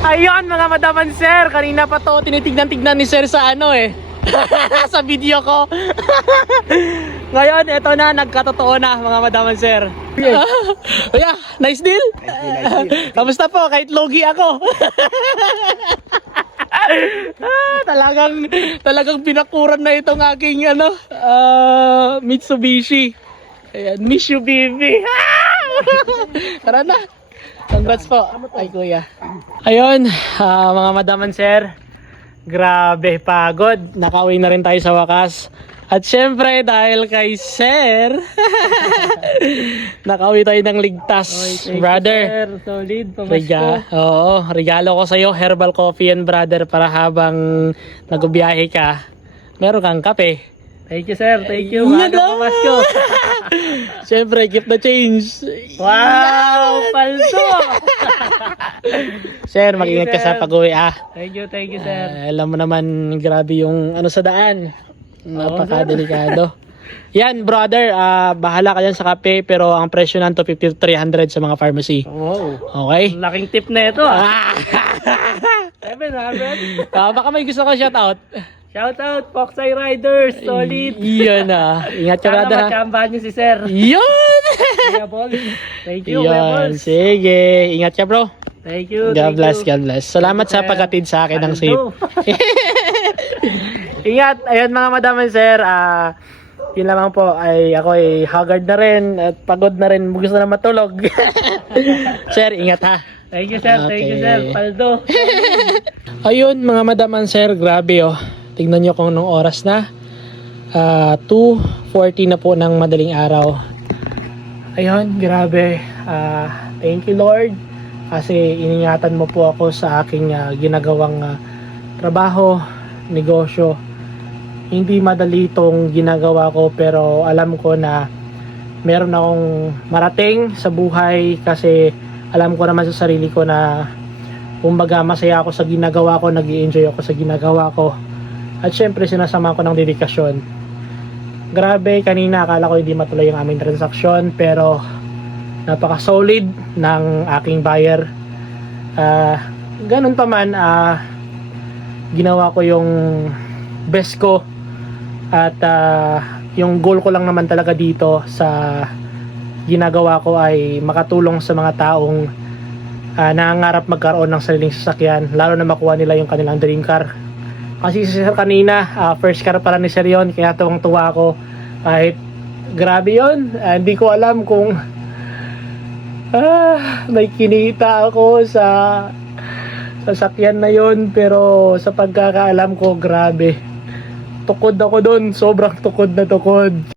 Ayun mga madam and sir, kanina pa to tinitignan-tignan ni sir sa ano eh. Sa video ko. Ngayon, eto na, nagkatotoo na mga madam and sir. Yeah, nice deal. Kamusta po? Kahit logi ako. Talagang pinakuran na itong aking ano, Mitsubishi. Ayan, miss you baby. Tara na. Congrats po ay kuya. Ayun, mga madam and sir, grabe pagod. Nakauwi na rin tayo sa wakas. At syempre dahil kay sir, nakauwi tayo ng ligtas. Brother, sir. Solid, pamasko. Regalo ko sa'yo, herbal coffee and brother, para habang nagbiyahe ka, meron kang kape. Thank you, sir. Thank you. Yan Mga na. pamasko. Syempre, keep the change. Wow! Paldo! Sir, mag-ingat ka sir. sa pag-uwi Thank you, sir. Alam mo naman, grabe yung ano sa daan. Napaka-delikado. Yan, brother, bahala ka dyan sa kape, pero ang presyo nanto 50-300 sa mga pharmacy. Wow. Okay? Laking tip na ito, ah. 700. Baka may gusto ko shout out. Shout out, Foxeye Riders. Solid. Yan na. Ingat ka, Sana brother. machambahan niyo si sir. Yan! Kuya Bol. Thank you, Kuya Yan. Bol. Sige. Ingat ka, bro. Thank you. God thank bless, you. God bless. Salamat sa Sir. paghatid sa akin ng Paldo. safe. Ingat. Ayun mga madam and sir. Yun lamang po. Ako ay haggard na rin. At pagod na rin. Gusto na matulog. Sir, ingat ha. Thank you, sir. Thank you, Okay. sir. Paldo. Ayun mga madam and sir. Grabe oh. Tignan nyo kung anong oras na. 2:40 na po ng madaling araw. Ayun, grabe. Thank you Lord. Kasi iningatan mo po ako sa aking ginagawang trabaho, negosyo. Hindi madali itong ginagawa ko, pero alam ko na meron akong marating sa buhay, kasi alam ko naman sa sarili ko na kumbaga masaya ako sa ginagawa ko, nag-i-enjoy ako sa ginagawa ko. At syempre sinasama ko ng dedikasyon. Grabe, kanina akala ko hindi matuloy yung aming transaksyon, pero napaka solid ng aking buyer. Ganun pa man, ginawa ko yung best ko. At yung goal ko lang naman talaga dito sa ginagawa ko ay makatulong sa mga taong nangangarap magkaroon ng sariling sasakyan, lalo na makuha nila yung kanilang dream car. Kasi si sir kanina, first car pala ni sir yun, kaya tuwang-tuwa ako. Kahit grabe yun, hindi ko alam kung may kinita ako sa sasakyan na yun, pero sa pagkakaalam ko, grabe. Tukod ako dun, sobrang tukod na tukod.